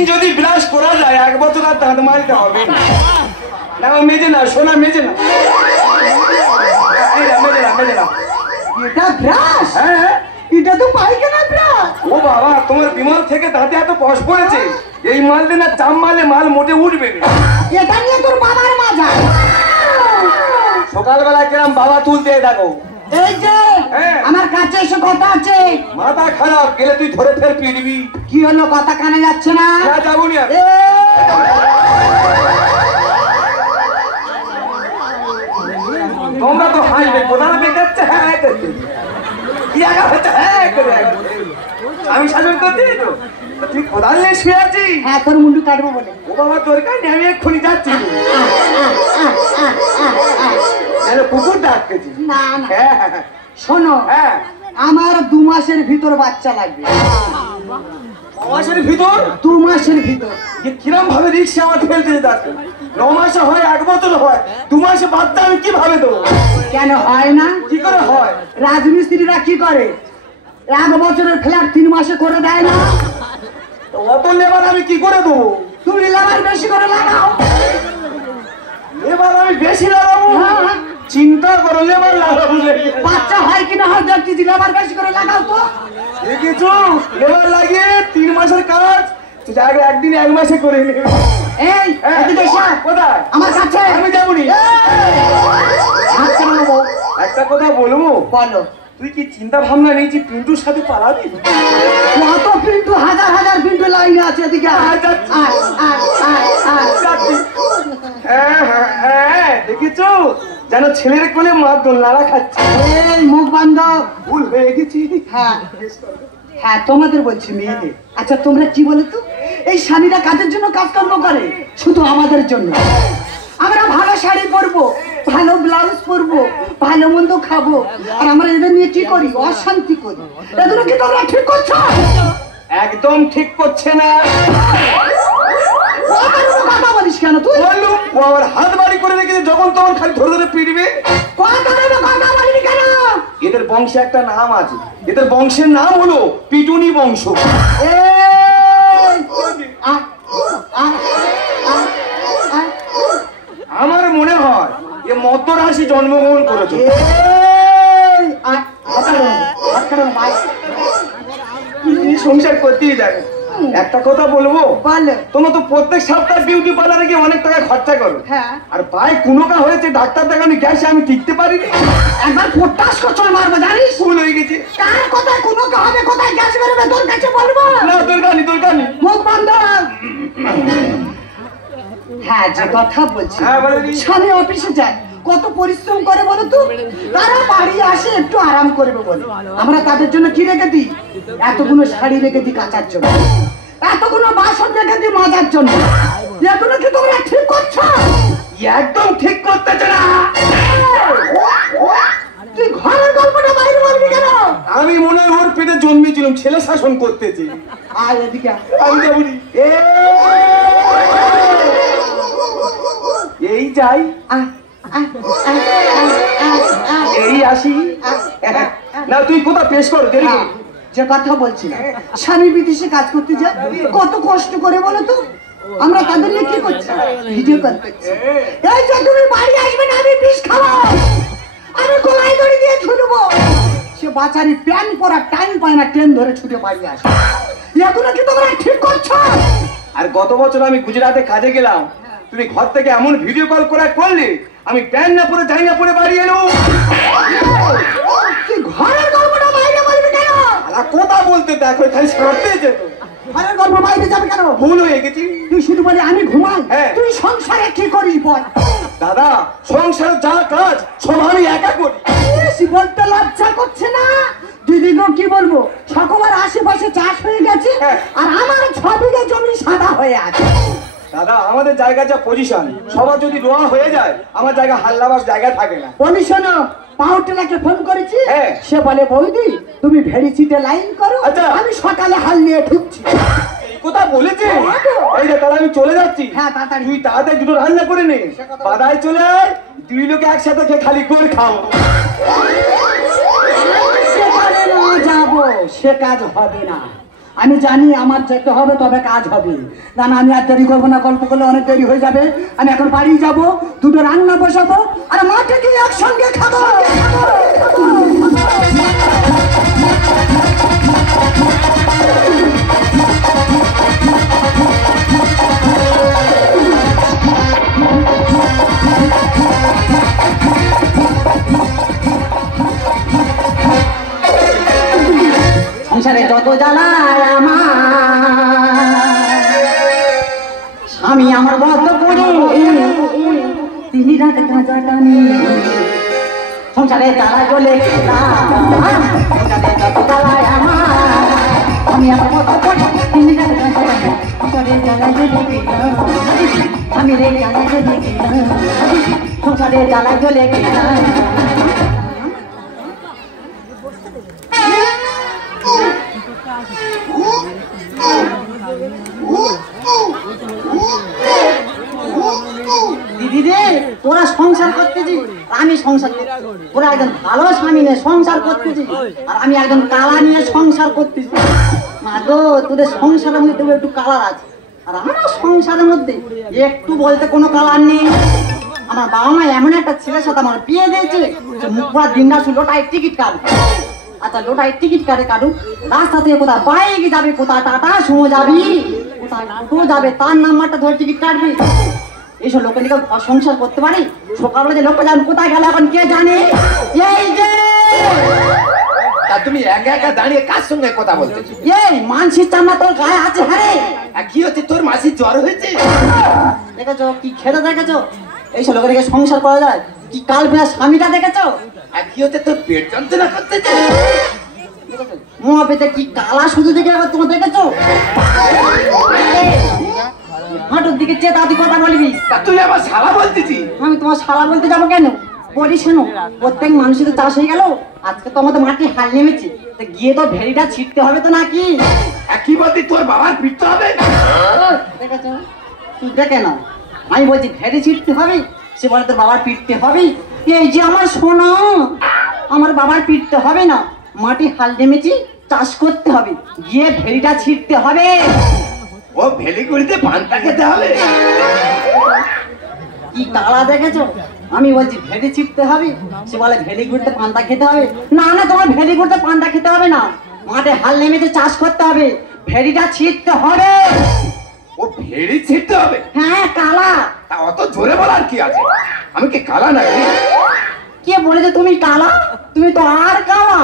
প্রতিদিন যদি ব্রাশ করা যায় 1 বছর আর দাঁত মারতে হবে না। মেজে না সোনা, মেজে না, মেজে না। এটা ব্রাশ? হ্যাঁ, এটা তো পায়খানা ব্রাশ। ও বাবা, তোমার বিমল থেকে দাঁতে এত কষ পড়েছে, এই মাল দিয়ে না চাম মারলে মাল মোটে উঠবে না। এটা নিয়ে তোর বাবার মাজা। সকালবেলা কেরাম বাবা তুলতে দেখো। এই যে আমার কাছে এসে কথা আছে। মাথা খারাপ, গেলে তুই ধরে ফের পিটবি। কি হলো, কথা কানে যাচ্ছে না? যাবো না। তোমরা তো হাসবে, কোথাও বেঁচে। হ্যাঁ কি আগা হচ্ছে, হ্যাঁ আমি শাসন করছি তো। তুই কোদাল নিয়ে শুয়ে আছি? হ্যাঁ, তোর মুন্ডু কাটবো বলে। ও বাবা, তোর কাছে আমি এক্ষুনি যাচ্ছি। কুকুর ডাকতেছি না না। হ্যাঁ শোনো, হ্যাঁ, আমার 2 মাসের ভিতর বাচ্চা লাগবে। 9 মাসের ভিতর? 2 মাসের ভিতর। কিরম ভাবে রিক্সা আমার ফেলতে যাচ্ছে? 9 মাসে হয়, 1 বছর হয়, 2 মাসে বাচ্চা আমি কিভাবে দেবো? কেন হয় না? কি করে হয়? রাজমিস্ত্রিরা কি করে, 1 বছরের ফ্ল্যাট 3 মাসে করে দেয় না? অত লেবার আমি কি করে দেবো? তুমি লেবার বেশি করে লাগাও। লেবার আমি বেশি লাগাবো? হ্যাঁ। চিন্তা করো, লেবার লাগাবো। বাচ্চা হয় কিনা হয় দেখতেছি, লেবার বেশি করে লাগাও তো। দেখেছো, লেবার লাগিয়ে 3 মাসের কাজ জায়গা একদিন 1 মাসে করে নেবে। এই এদিকে এসো। কোথায়? আমার কাছে। আমি যাবনি। একটা কথা বলবো? বলো। তুই কি চিন্তা ভাবনা নিয়েছি পিন্টুর সাথে পালাবি? কত পিন্টু, হাজার হাজার পিন্টু লাইনে আছে এদিকে। হ্যাঁ, দেখেছো, যেন ছেলের কোলে মা দোলনাড়া খাচ্ছে। এই মুখ বান্ধব, ভুল হয়ে গেছি। হ্যাঁ হ্যাঁ, তোমাদের বলছি মেয়েদের। আচ্ছা তোমরা কি বলো তো, এই স্বামীরা কাদের জন্য কাজকর্ম করে? শুধু আমাদের জন্য। আমরা ভালো শাড়ি পরবো, ভালো ব্লাউজ পরবো, ভালো মন্দ খাবো, আর আমরা এদের নিয়ে কি করি? অশান্তি করি। এগুলো কি তোমরা ঠিক করছো? একদম ঠিক করছে না। কথা বলিস কেন তুই? বললুম, ও আবার হাত বাড়ি করে রেখেছে, যখন তখন খালি ধরে ধরে পিটবে। কথা বলিনি কেন? এদের বংশে একটা নাম আছে, এদের বংশের নাম হলো পিটুনি বংশ। আমার মনে হয় এ মধ্য রাশি জন্মগ্রহণ করেছে। সংসার করতেই দেখো। একটা কথা বলবো, তোমরা তো প্রত্যেক সপ্তাহে বিউটি পার্লারে গিয়ে অনেক টাকা খরচা করো। আর পায়ে কুনোকা হয়েছে, ডাক্তার দেখানো গ্যাসে আমি টিকতে পারিনি। একবার পটাশ করছো মারবো, জানিস? ভুল হয়ে গেছে। কার কোথায় কুনোকা হবে, কোথায় গ্যাস বেরোবে, তোর কাছে বলবো না? দরকার নেই। মুখ বন্ধ। হ্যাঁ, যে কথা বলছি, স্বামী অফিসে যায়, কত পরিশ্রম করে বলো তো। তারা বাড়ি আসে একটু আরাম করবে বলে আমরা তাদের জন্য কি রেখে দিই? এতগুলো শাড়ি রেখে দিই কাচার জন্য, এতগুলো বাসন রেখে দিই মাজার জন্য। এগুলো কি তোমরা ঠিক করছো? একদম ঠিক করতেছে না। তুই ঘরের গল্পটা বাইরে বলবি কেন? আমি মনে হয় ওর পেটে জন্মেছিলাম, ছেলে শাসন করতেছি। আর এদিকে আমি যাবনি। এই যাই, এই আসি। না, তুই কোথা পেশ কর। যে কথা বলছি, স্বামী বিদেশে কাজ করতে যায়, কত কষ্ট করে বলো তো। আমরা তাদের নিয়ে কি করছি? ভিডিও কল করছি। এই যে তুমি বাড়ি আসবে না, আমি বিষ খাবো, আমি গলায় দড়ি দিয়ে ছুটবো। সে বাচ্চারি প্যান্ট পরা টাইম পায় না, ট্রেন ধরে ছুটে বাড়ি আসে। এগুলো কি তোমরা ঠিক করছো? আর গত বছর আমি গুজরাটে কাজে গেলাম, তুমি ঘর থেকে এমন ভিডিও কল করলে আমি প্যান্ট না পরে যাই না পরে বাড়ি এলো। তুই ঘরের গল্পটা বাইরে বলবি কেন? কথা বলতে দেখো, খালি সারতে যেত। ঘরের গল্প বাইরে যাবে কেন? ভুল হয়ে গেছি। তুই শুধু বলি আমি ঘুমাই, তুই সংসারে কি করিস বল? দাদা, সংসারে যা কাজ সব আমি একা করি। বলতে লজ্জা করছে না? দিদিগো কি বলবো, সকলের আশেপাশে চাষ হয়ে গেছে, আর আমার 6 বিঘা জমি সাদা হয়ে আছে। দাদা, আমাদের জায়গা যা পজিশন, সবার যদি রোয়া হয়ে যায় আমার জায়গা হাল্লাবার জায়গা থাকে না। পজিশন পাউটেলাকে ফোন করেছি, সে বলে বৌদি তুমি ভেরিচিতে লাইন করো, আমি সকালে হাল নিয়ে ঢুকছি। কথা বলেছে? এই যে তাহলে আমি চলে যাচ্ছি। হ্যাঁ, তাড়াতাড়ি। তুই তাড়াতাড়ি দুটো রান্না করে নে, বাদায় চলে আয়, 2 লোকে একসাথে খেয়ে খালি করে খাও। যাবো, সে কাজ হবে না। আমি জানি আমার যেতে হবে, তবে কাজ হবে না। আমি আর দেরি করবো না, গল্প করলে অনেক দেরি হয়ে যাবে। আমি এখন বাড়ি যাব, দুটো রান্না বসাবো আর মাঠে গিয়ে একসঙ্গে খাবো। সংসারে যত জ্বালায় আমার স্বামী আমার বদ্ধ করে তিনি রাতে কাঁচা টানি। সংসারে জ্বালা চলে সংসারে যত জ্বালায় আমার আমি আমার বদ্ধ করে তিনি রাতে কাঁচা টানি। সংসারে জ্বালায় চলে আমি রে জ্বালায় চলে সংসারে জ্বালায় চলে দিদি রে, তোরা সংসার করতেছি, আমি সংসার তোরা একজন ভালো স্বামী নিয়ে সংসার করতেছি, আর আমি একজন কালা নিয়ে সংসার করতেছি। মা গো, তোদের সংসারের মধ্যে একটু কালার আছে, আর আমার সংসারের মধ্যে একটু বলতে কোনো কালার নেই। আমার বাবা মা এমন একটা ছেলের সাথে আমার বিয়ে দিয়েছে, মুখরা দিনটা শুধু লোটায় টিকিট কাটবে। আচ্ছা, লোটায় টিকিট কাটুক, রাস্তা থেকে কোথায় বাইক যাবে, কোথায় টাটা সুমো যাবি, কোথায় টোটো যাবে, তার নাম্বারটা ধরে টিকিট কাটবি। এইসব লোকের দিকে সংসার করতে পারি? সকালে যে লোকটা যান কোথায় গেল এখন কে জানে? এই যে তুমি একা একা দাঁড়িয়ে কার সঙ্গে কথা বলতেছো? এই মানসির চামড়া তোর গায়ে আছে? হ্যাঁ, কি হচ্ছে? তোর মাসির জ্বর হয়েছে? দেখেছো কি খেতে? দেখেছো এইসব লোকের দিকে সংসার করা যায়? কি কাল বিনা স্বামীটা দেখেছো? কি হচ্ছে? তোর পেট যন্ত্রণা করতেছে? মোয়া পেতে কি কালা শুধু দেখে আবার তোমার দেখেছো? হাঁটুর দিকে চেয়ে তাড়াতাড়ি কথা বলবি। তুই আমার শালা বলতেছি? আমি তোমার শালা বলতে যাবো কেন? বলি শোনো, প্রত্যেক মানুষের তো চাষ হয়ে গেল, আজকে তো আমাদের মাটি হাল নেমেছে, গিয়ে তো ভেড়িটা ছিটতে হবে তো নাকি? কি বলতি? তোর বাবার পিটতে হবে? দেখেছো? তুই দেখে না, আমি বলছি ভেড়ি ছিটতে হবে, সে বলে তোর বাবার পিটতে হবে। এই যে আমার সোনা, আমার বাবার পিটতে হবে না, মাটি হাল নেমেছি, চাষ করতে হবে, গিয়ে ভেড়িটা ছিটতে হবে। ও ভেলিগুড়িতে পান্তা খেতে হবে? কি তালা দেখেছো? আমি বলছি ভেড়ি ছিটতে হবে, সে বলে ভেলিগুড়িতে পান্তা খেতে হবে। না না, তোমার ভেলিগুড়িতে পান্তা খেতে হবে না, মাঠে হাল নেমেছে, চাষ করতে হবে, ভেড়িটা ছিটতে হবে। ও ভেড়ি ছিটতে হবে? হ্যাঁ, কালা। তা অত জোরে বলার কি আছে? আমি কি কালা নাকি? কে বলেছে তুমি কালা? তুমি তো আর কালা।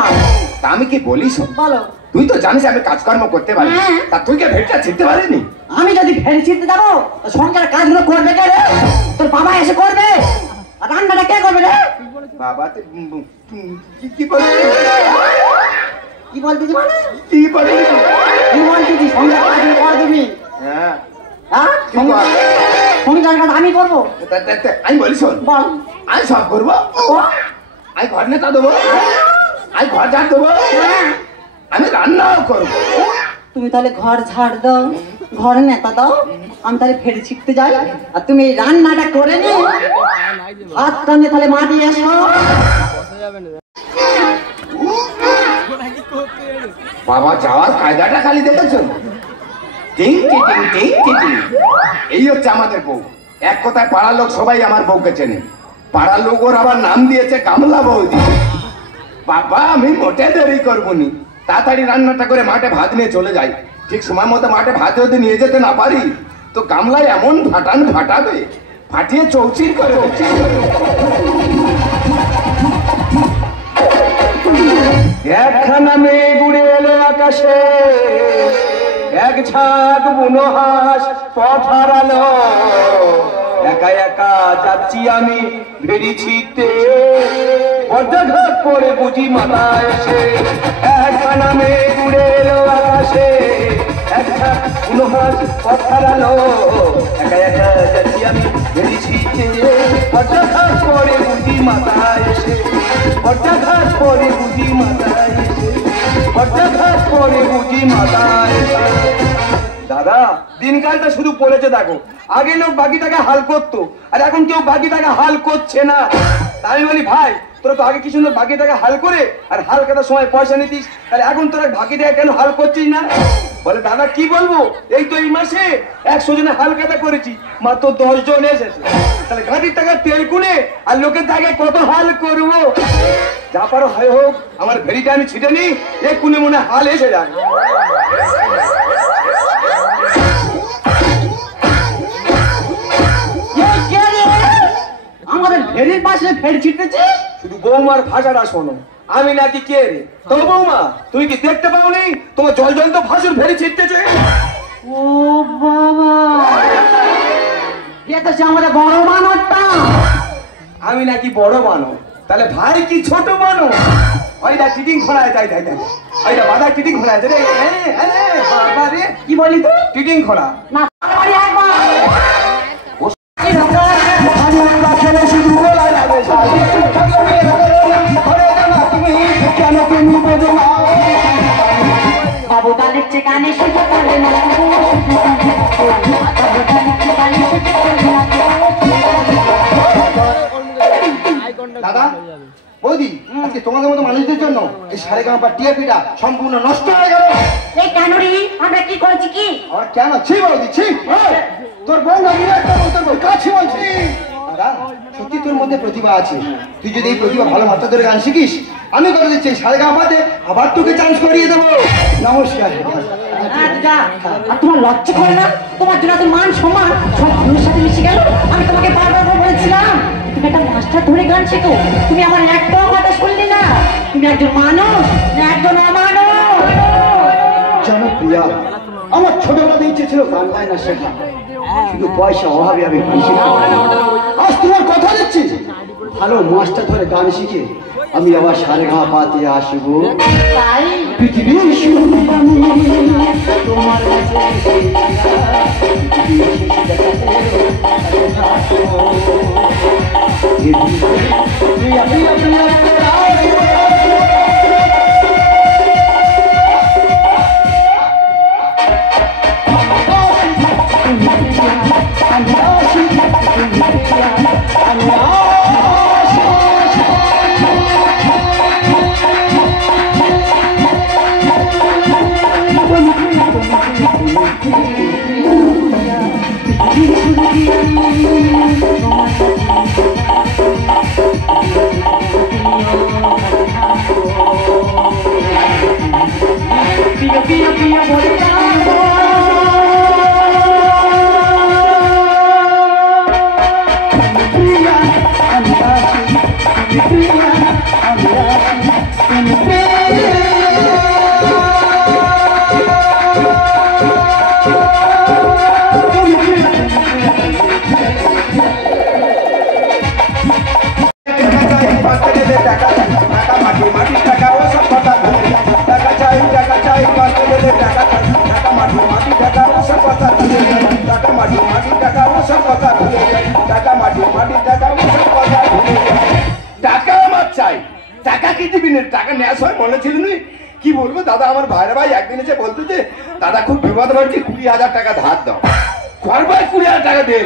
তা আমি কি বলিস? বলো। তুই তো জানিস আমি কাজকর্ম করতে পারি, তা তুই কে ভেড়িটা ছিটতে পারিনি? আমি যদি ভেড়ি ছিটতে যাবো, সংসারের কাজগুলো করবে কে রে? তোর বাবা এসে করবে, আর রান্নাটা কে করবে রে? বাবা কি বলছিস? কি বলতেছি মানে? কি বলছিস? কি বলতেছি? সংসার কাজ কর তুমি। হ্যাঁ, সংসার কাজ আমি করবো। আমি বলি শোন, বল। আমি সব করবো, আমি ঘর নেতা দেবো, আমি ঘর ঝাড় দেবো, আমি রান্নাও করবো। তুমি তাহলে ঘর ঝাড় দাও, ঘরে নেতা দাও, আমি তাহলে ফেরি ছিটতে যাই, আর তুমি এই রান্নাটা করে নি, হাত টানে তাহলে মাটি এসো। বাবা যাওয়ার কায়দাটা খালি দেখেছো? টিং টিং টিং টিং। এই হচ্ছে আমাদের বউ। এক কথায় পাড়ার লোক সবাই আমার বউকে চেনে। পাড়ার লোক ওর আবার নাম দিয়েছে গামলা বৌদি। বাবা আমি মোটে দেরি করবো নি, তাড়াতাড়ি রান্নাটা করে মাঠে ভাত নিয়ে চলে যাই। ঠিক সময় মতো মাঠে ভাত যদি নিয়ে যেতে না পারি, তো গামলায় এমন ফাটাবে, ফাটিয়ে চৌচির করে। একখানা মেঘ উড়ে এলো আকাশে, এক ঝাঁক বুনো হাঁস পথ হারালো। একা একা যাচ্ছি আমি ভেড়ি ছিটতে, পর্যাঘাত করে বুঝি মাথায় এসে। একখানা মেঘ উড়ে এলো আকাশে, এক ঝাঁক বুনো হাঁস পথ হারালো। একা একা যাচ্ছি আমি ভেড়ি ছিটতে, পর্যাঘাত করে বুঝি মাথায় এসে। পর্যাঘাত করে বুঝি মাথায় এসে, পর্যাঘাত করে বুঝি মাথায় এসে। দাদা দিনকালটা শুধু পড়েছে দেখো, আগে লোক বাকিটাকে হাল করতো, আর এখন কেউ বাকিটাকে হাল করছে না। তাই বলি ভাই তোরা তো আগে কি সুন্দর ভাগে টাকা হাল করে আর হাল কাটার সময় পয়সা নিতিস, তাহলে এখন তোরা ভাগে টাকা কেন হাল করছিস না? বলে দাদা কি বলবো, এই তো এই মাসে 100 জনে হাল কাটা করেছি, মাত্র 10 জন এসেছে, তাহলে গাড়ির টাকা তেল কুনে আর লোকের টাকায় কত হাল করবো? যা পারো হয় হোক, আমার ভেড়িটা আমি ছিটে নি, এক কুনে মনে হাল এসে যাক। আমাদের ভেড়ির পাশে ফের ছিটেছে। শুধু বৌমার ভাষাটা শোনো, আমি নাকি কে রে? তো বৌমা তুমি কি দেখতে পাওনি তোমার জল জল তো ভাসুর ভেড়ি ছিটতেছে? ও বাবা, এ তো সে আমাদের বড় মানবটা। আমি নাকি বড় মানো, তাহলে ভাই কি ছোট মানো? ওইটা টিটিং খোলায়, তাই তাই তাই ওইটা বাধা টিটিং খোলায় রে। বাবা রে, কি বলি তুই? টিটিং খোলা না শুধু বলা যাবে বাবু তাদের গানে শুধু করবে না। দাদা বৌদি, আজকে তোমাদের মতো মানুষদের জন্য এই সারেগামাপা টিআরপিটা সম্পূর্ণ নষ্ট হয়ে গেল। এই কেন রে, আমরা কি করেছি কি? আর কেন ছি বৌদি, ছি? তোর বউ না নিয়ে তোর বউ কাছে বলছি। দাদা সত্যি তোর মধ্যে প্রতিভা আছে, তুই যদি এই প্রতিভা ভালো মাত্রা ধরে গান শিখিস, আমি করে দিচ্ছি সারেগামাপাতে আবার তোকে চান্স করিয়ে দেবো। নমস্কার। আর তোমার লজ্জা করে না? তোমার জন্য তো মান সম্মান সব ভুলের সাথে মিশে গেল। আমি তোমাকে বারবার বলেছিলাম তুমি একটা মাস্টার ধরে গান শেখো, তুমি আমার একটাও কথা শুনলে না। তুমি একজন মানুষ না একজন অমানুষ? জানো প্রিয়া, আমার ছোটবেলাতে ইচ্ছে ছিল গান বাজনা শেখা, শুধু পয়সা অভাবে আমি গান শিখতে পারিনি। আজ তোমার কথা দিচ্ছি, ভালো মাস্টার ধরে গান শিখে আমি আবার সারেগামাপাতে আসবো। তাই পৃথিবীর সুন্দর তোমার কাছে টাকা আমার চাই। টাকা কি দিবি না? টাকা নেওয়া সময় মনে ছিল নি? কি বলবো দাদা, আমার ভাইরা ভাই একদিন এসে বলতো যে দাদা খুব বিপদ হচ্ছে, 20,000 টাকা ধার দাও। ঘর ভাই 20,000 টাকা দিয়ে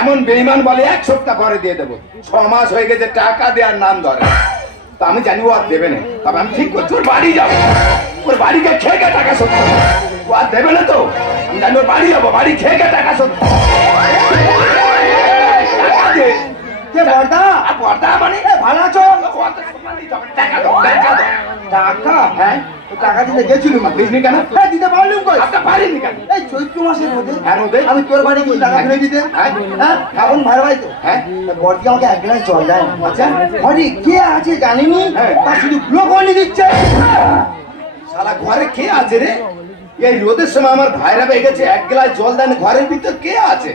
এমন বেইমান বলে 1 সপ্তাহ পরে দিয়ে দেবো। 6 মাস হয়ে গেছে, টাকা দেওয়ার নাম ধরে। তো আমি জানি ও আর দেবে না, তবে আমি ঠিক করছি ওর বাড়ি যাবো, ওর বাড়িকে খেয়ে টাকা শোধ করবো। ও আর দেবে না তো আমি জানি ওর বাড়ি যাবো, বাড়ি খেয়ে টাকা শোধ করবো। ভালো আছো? টাকা? হ্যাঁ টাকা দিতে গেছিলাম, বুঝলি কেন? হ্যাঁ দিতে পারলুম কই? পারিনি কেন? এই চৈত্র মাসের মধ্যে হ্যাঁ মধ্যে আমি তোর বাড়ি গিয়ে টাকা ফেলে দিতে। হ্যাঁ হ্যাঁ এখন ভাই ভাই তো হ্যাঁ বর্দি আমাকে 1 গ্লাস জল দেয়। আচ্ছা ঘরে কে আছে জানিনি, হ্যাঁ। তা শুধু গ্লুকন দিচ্ছে। শালা ঘরে কে আছে রে? এই রোদের সময় আমার ভাইরা পেয়ে গেছে, 1 গ্লাস জল দেন, ঘরের ভিতর কে আছে?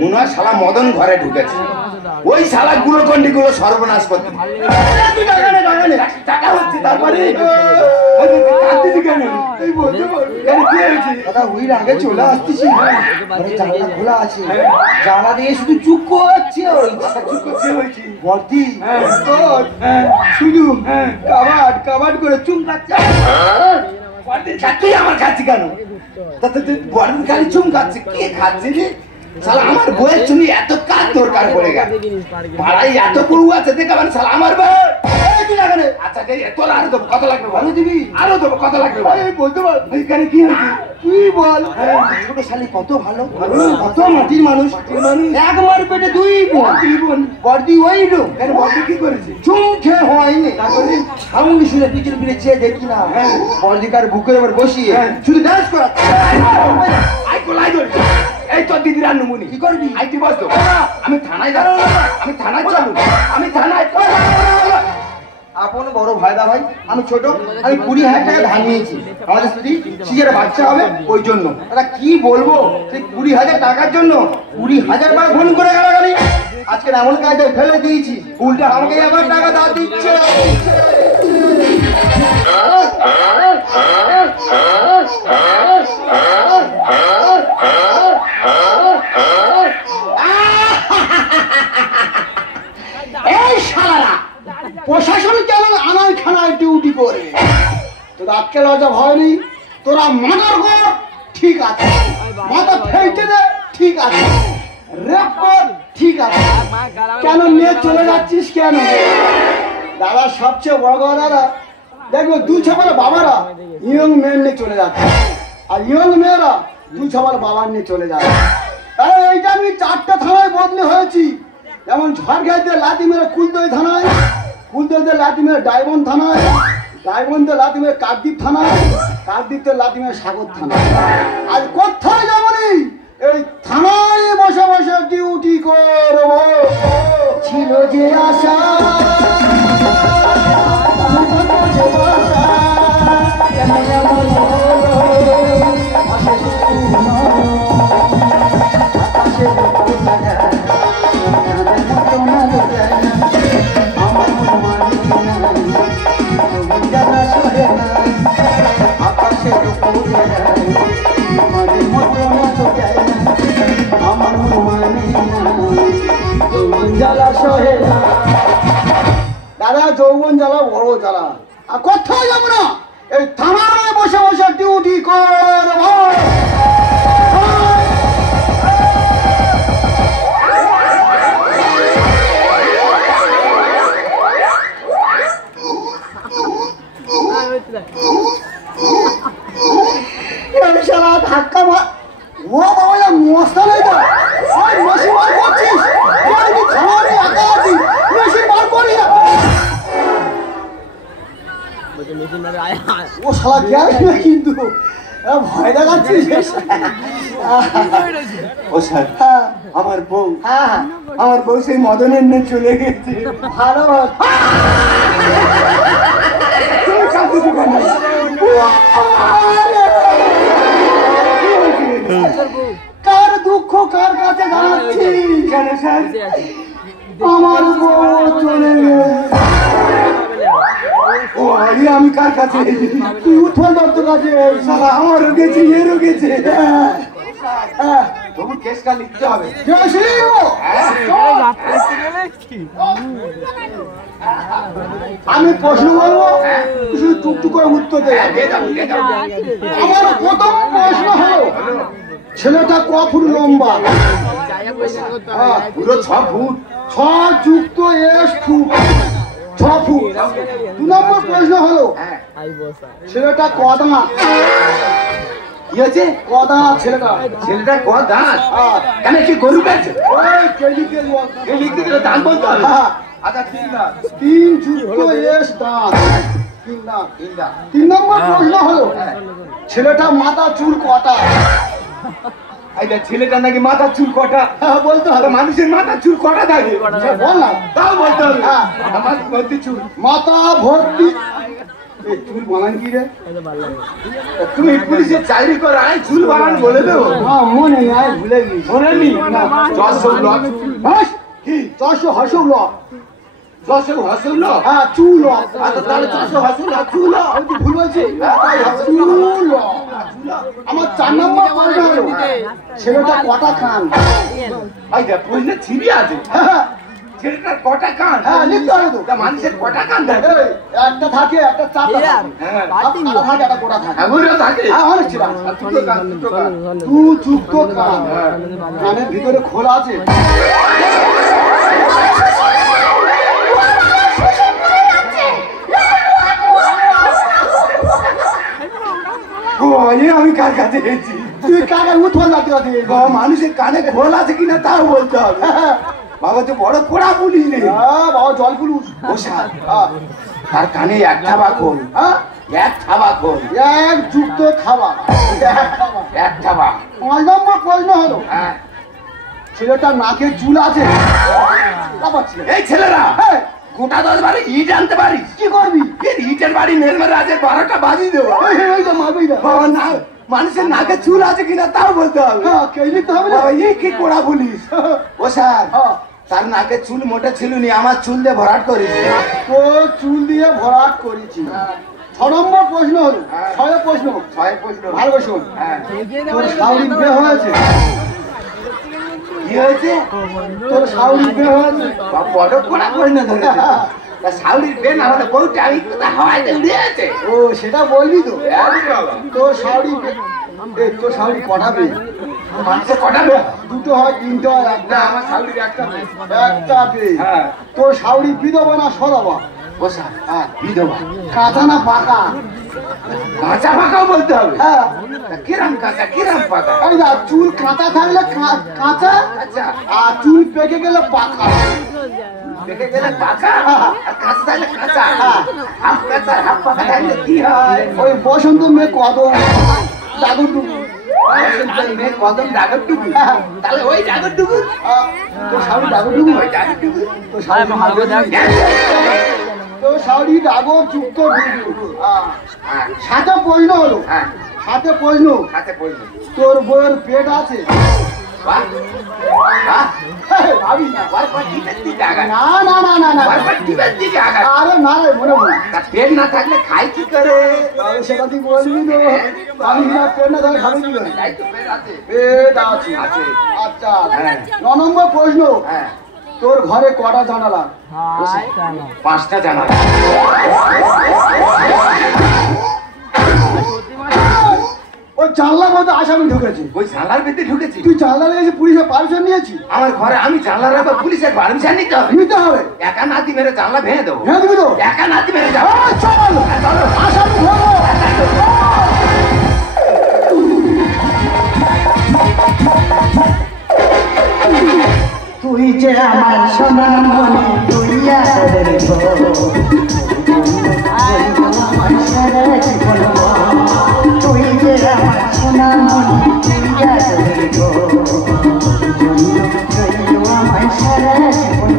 মনে হয় শালা মদন ঘরে ঢুকেছে, ওই শালা গুলোকন্ডি গুলো সর্বনাশ করতে। টাকা হচ্ছে তারপরে দাদা ওই আগে চলে আসতেছি, জানলা খোলা আছে, জানলা দিয়ে শুধু চুপ করছে। বর্দি শুধু কাবাট করে চুপ খাচ্ছে। তুই আমার খাচ্ছি কেন? বড়দিন খালি চুম খাচ্ছে, কে খাচ্ছে রে? শালা আমার বইয়ের জন্য এত কাজ দরকার পড়ে গেল, পাড়ায় এত গরু আছে দেখাবেন, শালা আমার বউ দিবি না কেন? আচ্ছা তোর আরো দেবো, কত লাগবে বল? আরো দিবি? আরো দেবো, কত লাগবে বল? আরে বলতে পার এখানে কি হয়েছে তুই বল। ছোট শালি কত ভালো, কত মাটির মানুষ, এক মার পেটে দুই বোন, বর্দি ওই লোক। কেন বলতে কি করেছে? চুম খেয়ে হয়নি, তারপরে সামনে শুনে পিছনে পিছনে চেয়ে দেখি না, বর্দিকার বুকের উপর বসিয়ে শুধু ডান্স করাচ্ছে। আই কোলাই ধরে এই তোর দিদির আর নমুনি কি করবি? আইটি বস তো, আমি থানায় যাবো, আমি থানায় চালু, আমি থানায়। আপন বড় ভাইদা ভাই, আমি ছোট, আমি 20,000 টাকা ধার নিয়েছি আমাদের স্ত্রী সিজের বাচ্চা হবে ওই জন্য। দাদা কি বলবো, সেই 20,000 টাকার জন্য 20,000 বার ফোন করে গালাগালি। আজকে এমন কাজে ফেলে দিয়েছি, উল্টা আমাকে আবার টাকা ধার দিচ্ছে। এই শালারা প্রশাসন কেমন আনায় খানায় ডিউটি করে, তোর আজকে লজা ভয় নেই। তোরা মার্ডার কর ঠিক আছে, মাথা ফেলতে দে ঠিক আছে, রেপ কর ঠিক আছে, কেন নিয়ে চলে যাচ্ছিস কেন? দাদা সবচেয়ে বড় কথা দাদা, দেখবো দু ছাপার বাবারা ইয়ং মেয়ের নিয়ে চলে যাচ্ছে, আর ইয়ং মেয়েরা দু ছাপার বাবার নিয়ে চলে যাচ্ছে। এইটা আমি 4টে থানায় বদলি হয়েছি, যেমন ঝড়খাইতে লাতি মেরে কুলদই থানায়, কুলদইতে লাতি মেরে ডায়মন্ড থানায়, ডায়মন্ডে লাতি মেরে কাকদ্বীপ থানায়, কাকদ্বীপতে লাতি মেরে সাগর থানায়। আজ কোথায় যাবনি, এই থানায় বসে বসে ডিউটি করব। ছিল যে আশা দাদা যৌবন জ্বালা বড় জ্বালা, আর কোথাও যাবো না, এই থানায় বসে বসে ডিউটি করব। ধাক্কা মার ও বাবা, মস্তা নেই তো মেশিন বার করছিস, থানায় একা আছি, মেশিন বার করি না। ও শালা গেল না কিন্তু, ভয় দেখাচ্ছিস। ও স্যার, আমার বউ, আমার বউ সেই মদনের নিয়ে চলে গেছে। ভালো কার দুঃখ কার কাছে জানাচ্ছি কেন স্যার, আমার বউ চলে গেছে। ও আমি কার কাছে, তুই উঠল তোর কাছে, সারা আমারও গেছে এরও গেছে। তবু কেসটা লিখতে হবে। আমি প্রশ্ন করবো, শুধু টুকটুক করে উত্তর দেয়। আমার প্রথম প্রশ্ন হলো, ছেলেটা ক ফুট লম্বা? পুরো 6 ফুট। 6 যুক্ত এস ফুট, 6 ফুট। 2 নম্বর প্রশ্ন হলো, ছেলেটা ক দাঁত? কি হয়েছে? ক দাঁত ছেলেটা? ছেলেটা ক দাঁত? কেন কি গরু পেয়েছে? লিখতে গেলে দাঁত বলতে হবে। আচ্ছা 3 দাঁত। 3 যুক্ত এস দাঁত, 3 দাঁত। 3 নম্বর প্রশ্ন হলো, ছেলেটা মাথা চুল কটা? ছেলেটা নাকি মাথার চুল কটা? বলতে হবে। মানুষের মাথার চুল কটা থাকে বল না, তাও বলতে হবে। আমার ভর্তি চুল, মাথা ভর্তি। এই চুল বানান কি রে? তুমি পুলিশের চাকরি করো, আয় চুল বানান বলে দেবো। মনে নাই, ভুলে গেছি। মনে নেই? 400 হাসুল, 400 হাসুল। হ্যাঁ চুল। আচ্ছা তাহলে 400 হাসুল চুল। আমি তো ভুল বলছি, চুল। আমার 4 নম্বর প্রশ্ন হলো, ছেলেটা কটা কান? প্রশ্নে ছিড়ি আছে। ছেলেটার কটা কান? হ্যাঁ লিখতে হবে তো। তা মানুষের কটা কান থাকে? একটা থাকে, একটা চাপটা থাকে, একটা গোটা থাকে। এমনও থাকে? হ্যাঁ অনেক ছিল। দুটো কান, দুটো কান। 2 যুক্ত কান, কানের ভিতরে খোলা আছে। আমি কার কাছে গেছি? তুই কানে উঠো না তুই মানুষের কানে খোল আছে কিনা তাও বলতে হবে। বাবা তো বড় পোড়া পুলিশ নেই। বাবা জল পুলুস বসা তার কানে এক থাবা খোল, এক থাবা খোল, এক যুক্ত খাবার এক থাবা। 5 নম্বর প্রশ্ন হলো, ছেলেটার নাকে চুল আছে? এই ছেলেরা গোটা 10 বারে ইট আনতে পারিস? কি করবি? ইটের বাড়ি মেলমে রাজের 12টা বাজিয়ে দেবো। বাবা না, মানুষের নাকে চুল আছে কিনা তাও বলতে হবে। কি কোড়া পুলিশ। ও স্যার, তার নাকে চুল মোটে ছিল নি, আমার চুল দিয়ে ভরাট করিস। তো চুল দিয়ে ভরাট করেছি। 6 নম্বর প্রশ্ন হলো, 6 প্রশ্ন ভালো শোন। তোর শাওরি বিয়ে হয়েছে? কি হয়েছে? তোর শাওরি বিয়ে হয়েছে? বড় কোড়া প্রশ্ন ধরে শাউরির বে না হলে বউটা আমি কোথায় হাওয়াতে উড়ে আছে। ও সেটা বলবি তো। তোর শাওরি তোর শাওরি কটা বিয়ে? মানুষের কটা বে? 2টো হয়, 3টো হয়, না, আমার শাউরির একটা বে। একটা বিয়ে। হ্যাঁ। তোর শাওরি বিধবা না সধবা? বসা বিধবা। কাঁচা না পাকা? কাঁচা পাকাও বলতে হবে। হ্যাঁ। কিরাম কাঁচা কিরাম পাকা? এই না, চুল কাঁচা থাকলে কাঁচা, আচ্ছা, আর চুল পেকে গেলে পাকা। দেখে গেলে পাকা আর কাঁচা থাকলে কাঁচা। হাফ কাঁচা হাফ পাকা থাকলে কি হয়? ওই বসন্ত মেয়ে কদম ডাগরটুকু। মেয়ে কদম ডাগরটুকু। তাহলে ওই ডাগরটুকু, তোর শাওরি ডাগরটুকু? ওই ডাগরটুকু। তোর শাওরি তোর শাওরি ডাগর যুক্ত ডুগু। সাথে প্রশ্ন হলো, হ্যাঁ, সাথে প্রশ্ন, হাতে পড়লো। তোর বউয়ের পেট আছে? বাহ বাহ, ভাবি না। ওর পর টিপের দিকে আঘাত। না না না না না। ওর পর টিপের দিকে আঘাত। আরে না রে, মনে মনে তার পেট না থাকলে খাই কি করে? তাহলে সেটা তুই বলবি তো। আমি না পেট না তাহলে খাবি কি করে? তাই তো পেট আছে। পেট আছে। আছে। আচ্ছা, হ্যাঁ। 9 নম্বর প্রশ্ন, হ্যাঁ, তোর ঘরে কটা জানালা? 5টা জানা। ওই জানলার মধ্যে আসামি ঢুকেছে। ওই জানলার ভিতরে ঢুকেছি? তুই জানলা লেগেছে, পুলিশের পারমিশন নিয়েছি? আমার ঘরে আমি জানলা রাখবো, পুলিশের পারমিশন নিতে হবে? নিতে হবে। একা নাতি মেরে জানলা ভেঙে দেবো। হ্যাঁ দিবি তো? একা নাতি মেরে যাবো। চল আসামি ধরো। তুই যে আমার সোনা মনে তুই আদরের গো, তুই যে আমার সোনা মনে তুই আদরের গো, আমায় সারা জীবন,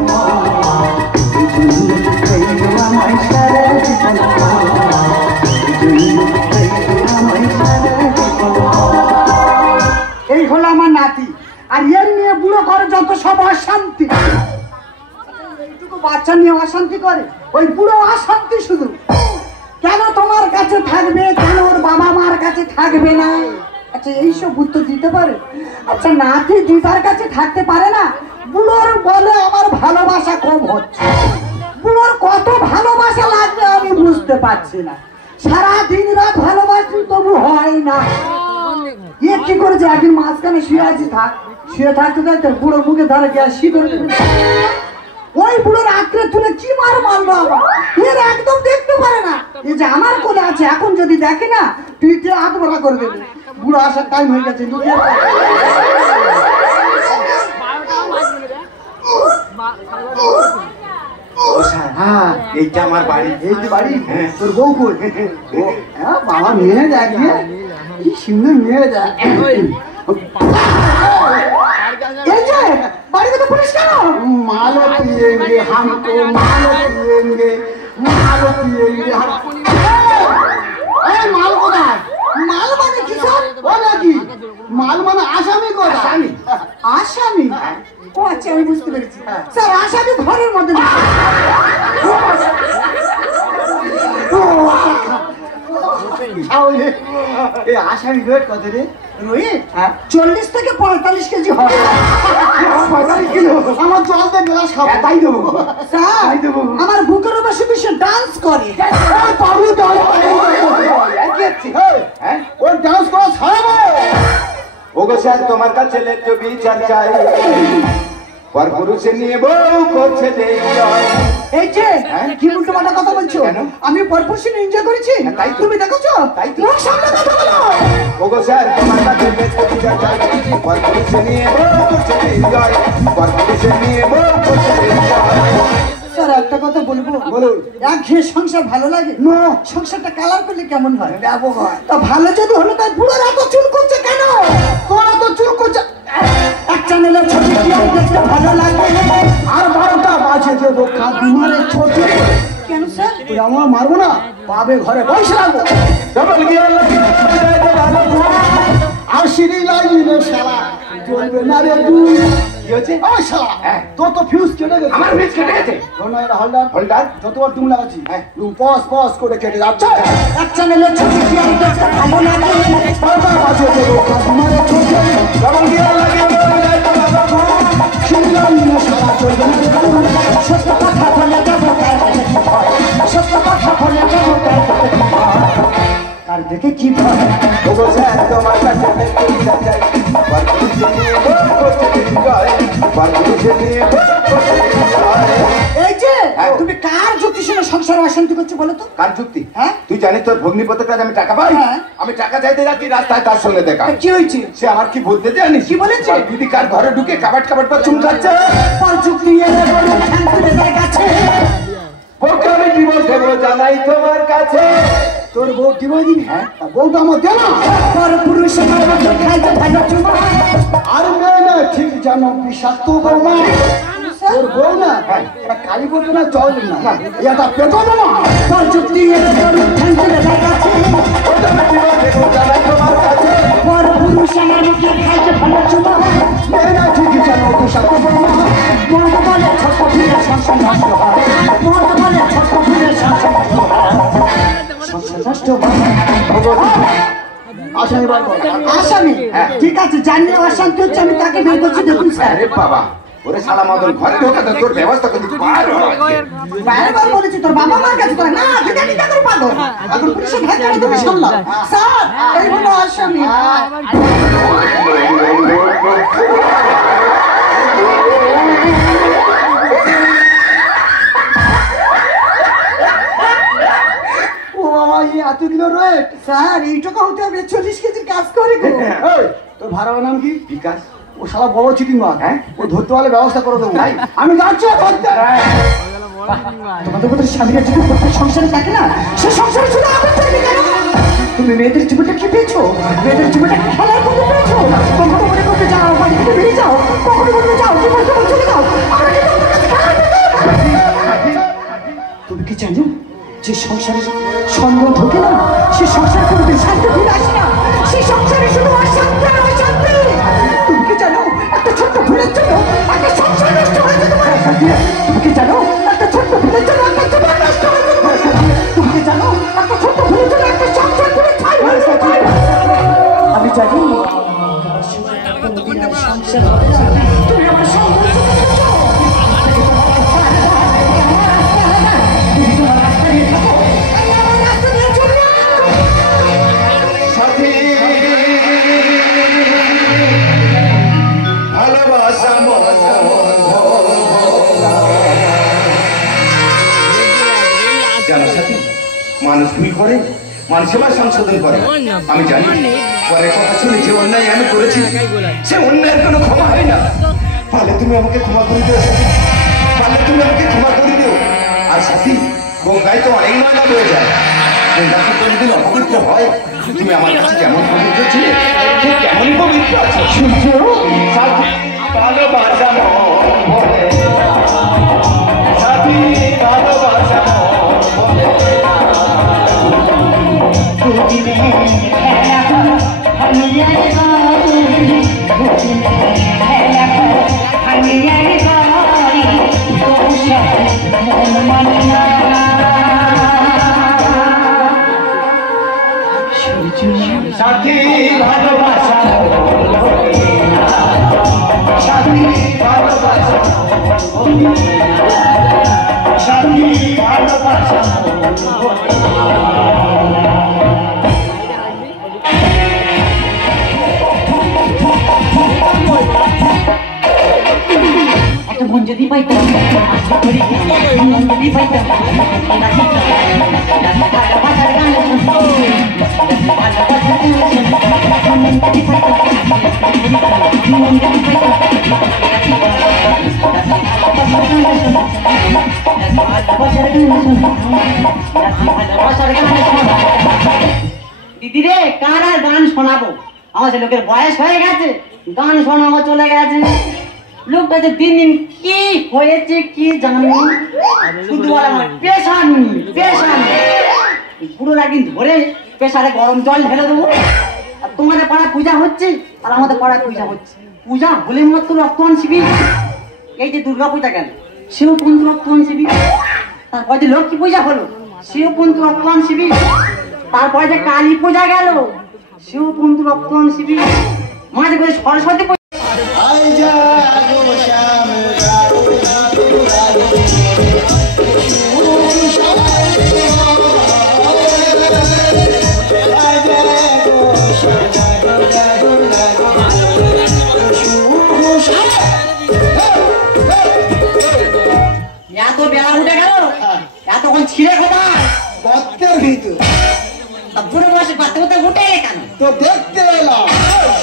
আমায় সারা জীবন, আমায় সারা জীবন। এই হলো আমার নাতি, আর এর নিয়ে বুড়ো করে যত সব অশান্তি। এইটুকু বাচ্চা নিয়ে অশান্তি করে, ওই বুড়ো অশান্তি শুধু। কেন তোমার কাছে থাকবে, কেন ওর বাবা মার কাছে থাকবে না? আচ্ছা এইসব উত্তর দিতে পারে? আচ্ছা নাতি দিদার কাছে থাকতে পারে না? বুড়োর বলে আমার ভালোবাসা কম হচ্ছে। বুড়োর কত ভালোবাসা লাগবে আমি বুঝতে পারছি না। সারা দিন রাত ভালোবাসি তবু হয় না। এ কি করেছে, একদিন মাঝখানে শুয়ে আছি, শুয়ে থাকতে থাকতে বুড়োর মুখে ধরে গ্যাস শি করে দেবে। ওই বুড়োর আঁকড়ে তুলে কি মারলো আবার, এর একদম দেখতে পারে না। এই যে আমার কোলে আছে, এখন যদি দেখে না পিঠে হাত ভরা করে দেবে। বুড়ো আসার টাইম হয়ে গেছে। হ্যাঁ, এইটা আমার বাড়ি। এই যে বাড়ি, তোর বউ কই? হ্যাঁ বাবা, মেয়ে দেখবে কি সুন্দর মেয়ে দেখ। এই যে বাড়িতে তো পুলিশ কেন? मालो पिएंगे हमको, मालो पिएंगे, मालो पिएंगे हमको। মাল কোথায়? মাল মানে কি স্যার? ও নাকি মাল মানে আসামি কোথায়? আসামি? আসামি? ও আচ্ছা, আমি বুঝতে পেরেছি স্যার, আসামি ঘরের মধ্যে না। এই আসামি রেট কত রে? রোহিত 40 থেকে 45 কেজি হবে। 45 কিলো? আমার জল দে গ্লাস খাবো। তাই দেবো স্যার আমার বুকের উপর শুধু সে ডান্স করে। পাবলু ডান্স হ্যাঁ, ও ডান্স করা ছাড়াবো। ওগো স্যার, তোমার কাছে লেখো বিচার চাই, পর পুরুষে নিয়ে বউ করছে দেই। এই যে কি উল্টো পাল্টা কথা বলছো? কেন? আমি পরপুরুষে এনজয় করেছি, তাই তো। তুমি দেখেছো? তাই তো। মুখ সামনে কথা বলো। ওগো স্যার তোমার কাছে বেশ কিছু চাই পরপুরুষে নিয়ে বউ করছে এনজয় পরপুরুষে নিয়ে বউ করছে এনজয় স্যার একটা কথা বলবো, বলুন। একঘেয়ে সংসার ভালো লাগে না। সংসারটা কালার করলে কেমন হয়? ব্যবহার তা ভালো যদি হলো তাই বুড়োর এত চুল করছে কেন? তোমার তো চুল করছে এক চ্যানেলের ছবি কি আর দেখতে ভালো লাগে? আর 12টা বাজে দেবো কাকুমারে ছোট কেন স্যার? তুই আমার মারবো না, পাবে ঘরে বসে রাখবো। ডবল গিয়ার লাগিয়ে আর সিঁড়ি লাগিয়ে শালা চলবে না রে তুই। কি হচ্ছে ও শালা হ্যাঁ। তোর তো ফিউজ কেটে গেছে। আমার ফিউজ কেটে গেছে? তোর না এটা হোল্ডার হোল্ডার? যতবার তুমি লাগাচ্ছি হ্যাঁ। তুমি পজ পজ করে কেটে যাচ্ছে। এক চ্যানেলের ছবি কি আর দেখতে ভালো লাগে? 12টা বাজে দেবো কাকুমারে ছোট ডবল গিয়ার লাগিয়ে সিঁড়ি লাগিয়ে শালা চলবে না রে তুই। সত্য কথা বলে দেবো কার দেখে কি ভয়? সত্য কথা বলে দেবো কার দেখে কি ভয়? কার দেখে কি ভয়? ওগো স্যার তোমার কাছে বেশ কিছু চাই পরপুরুষে নিয়ে বউ করছে এনজয় পরপুরুষে নিয়ে বউ করছে এনজয় এই যে হ্যাঁ। তুমি কার যুক্তি শুনে সংসারে অশান্তি করছো বলো তো? কার যুক্তি? হ্যাঁ? তুই জানিস তোর ভগ্নিপতির কাছে আমি টাকা পাই? হ্যাঁ। আমি টাকা চাইতে যাচ্ছি রাস্তায় তার সঙ্গে দেখা তা কি হয়েছে? সে আমার কি বলতে জানিস? কি বলেছে? তার দিদি কার ঘরে ঢুকে কাবাট কাবাট করে চুম খাচ্ছে। পর যুক্তি এলে বলো ঠ্যাং তুলে দেয় গাছে। বউকে আমি ডিভোর্স দেবো জানাই তোমার কাছে। তোর বউ কি বলে দিবি? হ্যাঁ। তা বউটা আমার দে না। পর পুরুষের মতো খাইতে ভালো চুমা। আর মেয়ে না ঠিক জানো বিষাক্ত বউ না। তোর বউ না এটা কালী বলবে না চলবে না এটা পেটো না। পর যুক্তি এলে বলো ঠ্যাং তুলে দেয় গাছে। বউকে আমি ডিভোর্স দেবো জানাই তোমার কাছে। পর পুরুষের মতো খাইতে ভালো চুমা। মেয়ে না ঠিক জানো বিষাক্ত বউ না। মর্দ বলে ছোট্ট ফুলের সংসার নষ্ট হয়। মর্দ বলে ছোট্ট ফুলের সংসার নষ্ট হয়। সংসার নষ্ট হয়। আসেনি বাবা আসামি ঠিক আছে, জানিয়ে অশান্তি হচ্ছে আমি তাকে বের করছি, দেখুন স্যার। আরে বাবা ওরে শালা মদন ঘরে ঢোকা তো তোর ব্যবস্থা করতে পারো। বারবার বলেছি তোর বাবা মার কাছে তোর না দিদা করে পাগল। এখন পুলিশের ভয় করে তুমি সামলাও। স্যার এই হলো আসামি। ও বাবা এই এত কিলো রেট। স্যার এইটুকু হতে হবে 40 কেজির কাজ করে গো। এই তোর ভাড়ার নাম কি? বিকাশ। ও শালা বড় চিটিং মার। হ্যাঁ? ও ধরতে পারলে ব্যবস্থা করে দেবো। আমি যাচ্ছি ধরতে। তোমাদের মতো স্বামীরা যদি প্রত্যেক সংসারে থাকে না, সে সংসারে শুধু আগুন থাকবে কেন? তুমি মেয়েদের জীবনটা কি পেয়েছো? মেয়েদের জীবনটা খেলার করতে পেয়েছো? কখনো মনে করতে যাও বাড়ি থেকে বেরিয়ে যাও, কখনো বলতে যাও তোমার তোমার চলে যাও। আমরা কি তোমার কাছে খেলার করতে? তুমি কি জানো যে সংসারে সন্দেহ ঢোকে না, সে সংসার কোনোদিন শান্তি ফিরে আসে না, সে সংসারে শুধু অশান্তি আর অশান্তি। তুমি কি জানো একটা ছোট্ট ভুলের জন্য একটা সংসার নষ্ট হয়ে যেতে পারে? তুমি কি জানো একটা ছোট্ট ভুলের জন্য একটা জীবন নষ্ট হয়ে যেতে পারে? তুমি কি জানো একটা ছোট্ট ভুলের জন্য একটা সংসার পুরো ছাই হয়ে যেতে পারে? আমি জানি কোনোদিন আর সংসার হবে না। তুমি আমার সংসার সাথী ভালোবাসা জানো সাথী মানুষ ভুল করে, মানুষ এবার সংশোধন করে। আমি জানি পরে কথা শুনে যে অন্যায় আমি করেছি সে অন্যায়ের কোনো ক্ষমা হয় না। পারলে তুমি আমাকে ক্ষমা করে দিও সাথী, পারলে তুমি আমাকে ক্ষমা করে দিও। আর সাথী গঙ্গায় তো অনেক ময়লা হয়ে যায়, গঙ্গা কি কোনোদিন অপবিত্র হয়? তুমি আমার কাছে যেমন পবিত্র ছিলে ঠিক তেমনই পবিত্র আছো। সাথী ভালোবাসা সাথী ভালোবাসা সাথী ভালোবাসা সাথী ভালোবাসা সাথী ভালোবাসা একটা মন যদি পাইতাম আশা করি মন যদি পাইতাম ভালোবাসার গান দিদি রে কার আর গান শোনাবো, আমাদের লোকের বয়স হয়ে গেছে, গান শোনাবো চলে গেছে। লোকটা যে দিন দিন কি হয়েছে কি জানি, শুধু বলে আমার পেশান পেশান। পুরো একদিন ধরে পেশারে গরম জল ঢেলে দেবো। আর তোমাদের পাড়া পূজা হচ্ছে আর আমাদের পাড়া পূজা হচ্ছে। পূজা হলে মাত্র রক্তদান শিবির। এই যে দুর্গা পূজা গেল, সেও পর্যন্ত রক্তদান শিবির। তারপরে যে লক্ষ্মী পূজা হলো, সেও পর্যন্ত রক্তদান শিবির। তারপরে যে কালী পূজা গেল, সেও পর্যন্ত রক্তদান শিবির। মাঝে মাঝে সরস্বতী পূজা। এত বেলা উঠে গেল, এতক্ষণ ছিঁড়ে খবর গর্তের ভিতর বুড়ো বয়সে বাচ্চা কোথায় উঠে কেন? তো দেখতে এলাম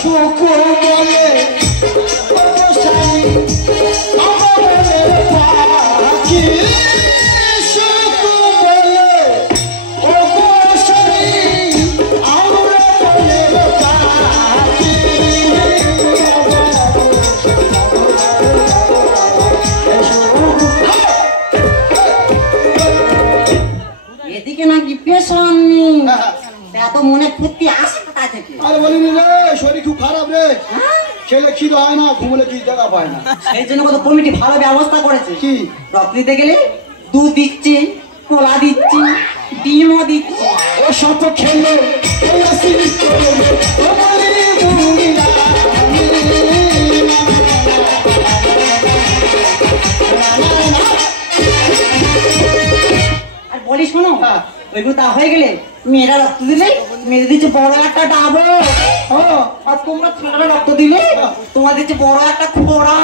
সুখ বলে পাখি, সুখ বলে আমরা বলে পাখি। এদিকে নাকি পেশন এত মনে ফুর্তি আসে কোথা থেকে? আর বলিনি রে, শরীর খুব খারাপ রে, খেলে খিদে হয় না, ঘুমলে কি জায়গা পায় না। সেই জন্য কত কমিটি ভালো ব্যবস্থা করেছে। কি রক্ত দিতে গেলে দুধ দিচ্ছে, কলা দিচ্ছে, ডিমও দিচ্ছে। ও সব খেলে আর বলি শোনো, ওইগুলো তা হয়ে গেলে মেয়েরা রক্ত দিলে মেয়েদের দিচ্ছে বড় একটা ডাবো। আর তোমরা ছেলেরা রক্ত দিলে তোমার দিচ্ছে বড় একটা খোড়া।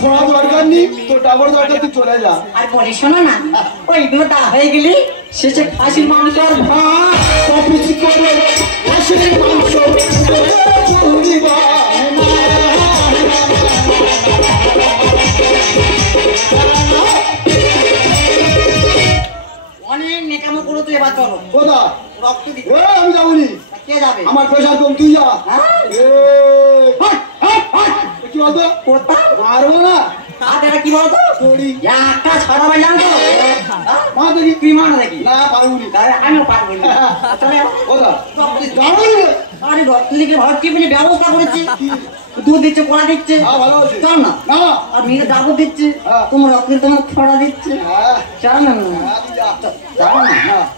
থোড়া দরকার নেই, তোর ডাবর দরকার, তুই চলে যা। আর বলি শোনো না, ওইগুলো তা হয়ে গেলে শেষে খাসির মাংস আর ভাত। কপিস করে হাসির মাংস চুরিবা অনেক নেকামো করো, তুই এবার চলো কোথা রক্ত দিতে। এ আমি যাবনি, কে যাবে? আমার প্রেশার কম, তুই যা। হ্যাঁ? এ কি বলতো, কোথা মারবো না হাত এটা কি বলতো? পড়ি একটা ছড়া ভাই জানতো মা দেখি তুই মান দেখি না পারবনি। আমিও পারবো না। চলে কোথা রক্ত দিতে। যাবনি রে। আরে রক্ত দিকে ভাব কি বলে ব্যবস্থা করেছে, দুধ দিচ্ছে, কলা দিচ্ছে, হ্যাঁ ভালো আছে চল না। না আর মেয়েদের ডাবো দিচ্ছে, হ্যাঁ। তোমার রক্ত দিতে তোমার ছড়া দিচ্ছে, হ্যাঁ চল না। হ্যাঁ, তুই যা। যাবে না?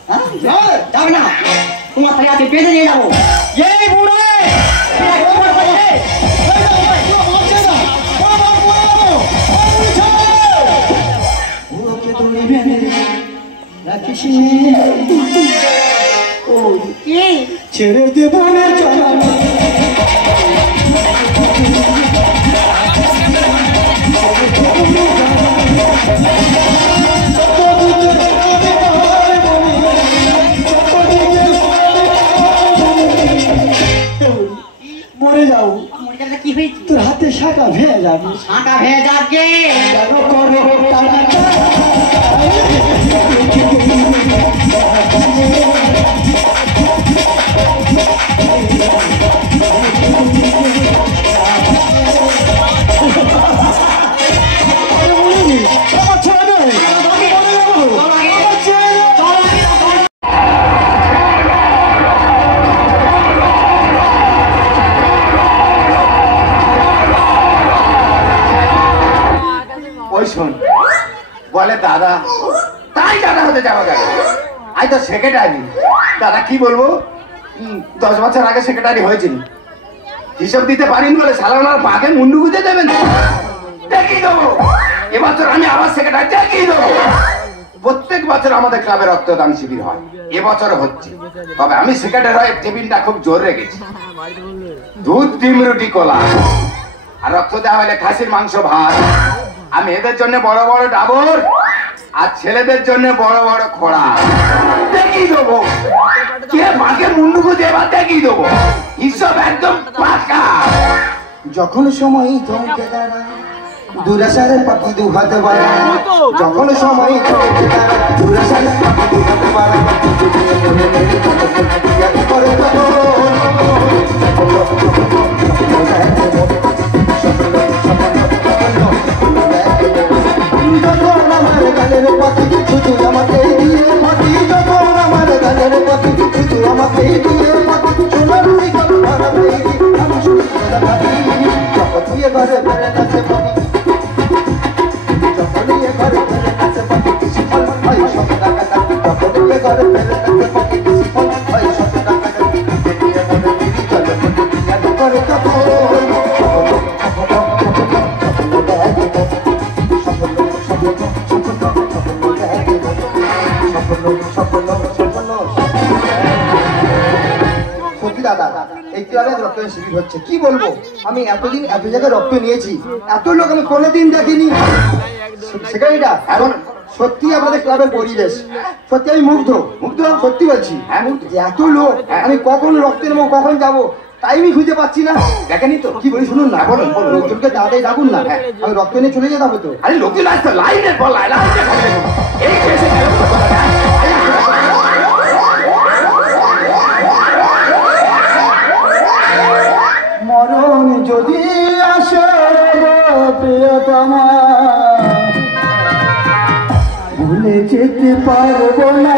হ্যাঁ? যা রে। যাবে না, তোমার থেকে আছে বেঁধে নিয়ে যাবো। এই বুড়ো এরা কি করবে? কি? ছেড়ে দেব না জানা মরে যাও, মরিটাটা কি হয়েছে? তোর হাতে শাখা ভেঙে যাবে। শাঁকা ভেয়ে যাচ্ছে। কেন করো টানাটা? আমার ছেড়ে দে, আমি মরে যাবো। আমার ছেড়ে দে। ওই শোন, বলে দাদা, তাই দাদা হতে যাবো কেন? আই তো সেক্রেটারি। দাদা কি বলবো, 10 বছর আগে সেক্রেটারি হয়েছিল, হিসাব দিতে পারিনি বলে সালানার পাকে মুন্ডু গুঁজে দেবেন। দেখিয়ে দেবো এবছর আমি আবার সেক্রেটারি দেখিয়ে দেবো। প্রত্যেক বছর আমাদের ক্লাবে রক্তদান শিবির হয়, এবছর হচ্ছে। তবে আমি সেক্রেটারি হয়ে টেবিলটা খুব জোর রেখেছি, দুধ, ডিম, রুটি, কলা। আর রক্ত দেওয়া হলে খাসির মাংস, ভাত। আর মেয়েদের জন্য বড় বড় ডাবর, আর ছেলেদের জন্য বড় বড় খোড়া। দেখিয়ে দেবো কে মাকে মুন্ডু গুঁজে, এবার দেখিয়ে দেবো। হিসাব একদম যখন সময় থমকে দাঁড়ায় দুরাশারে পাখি দু হাতে বাড়ায় যখন সময় থমকে দাঁড়ায় দুরাশারে পাখি দু হাতে বাড়ায় করে যখন আমার গানের পাখি শুধু আমাকে দিয়ে পাখি যখন আমার গানের পাখি শুধু আমাকে দিয়ে পাখি সোনার ভরা মেরি আমি শুধু যখন দিয়ে ঘরে বেড়ে কাছে পাখি যখন দিয়ে ঘরে বেড়ে কাছে পাখি কিছু ফল হয় সব টাকা যখন দিয়ে ঘরে বেড়ে কাছে পাখি কিছু ফল হয় সব টাকা চলো করে তখন সত্যি দাদা এই ক্লাবে রক্তদান শিবির হচ্ছে কি বলবো আমি এতদিন এত জায়গায় রক্ত নিয়েছি এত লোক আমি কোনোদিন দেখিনি সেখানেটা এখন সত্যি আমাদের ক্লাবের পরিবেশ সত্যি আমি মুগ্ধ আমি সত্যি বলছি এত লোক আমি কখন রক্ত নেবো কখন যাবো টাইমই খুঁজে পাচ্ছি না দেখেনি তো কি বলি শুনুন না বলুন লোকজনকে দাদাই ডাকুন না আমি রক্ত নিয়ে চলে যেতে হবে তো আরে লোকজন আসতো লাইনে বলায় মরণ যদি আসে প্রিয়তমা ভুলে যেতে পারবো না